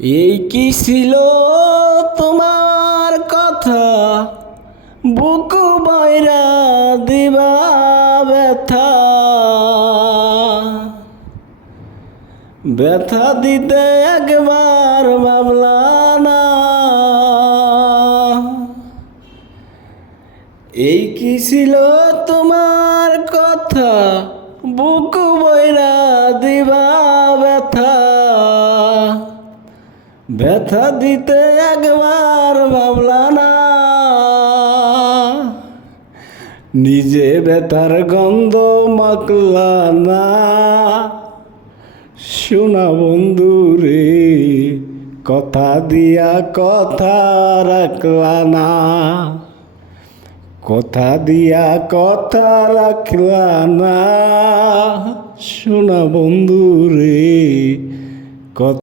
এই কি ছিল তোমার কথা, বুকু বয়রা দিবা ব্যথা, ব্যথা দিতে একবার ভাবলা না। এই কি ছিল তোমার কথা, বুকু বয়রা দিবা ব্যথা, ব্যথা দিতে একবার ভাবলা না। নিজে ব্যথার গন্ধ মাখলা না, শোনা বন্ধু রে কথা দিয়া কথা রাখলা না, কথা দিয়া কথা রাখলা না, শোনা বন্ধু রে কথা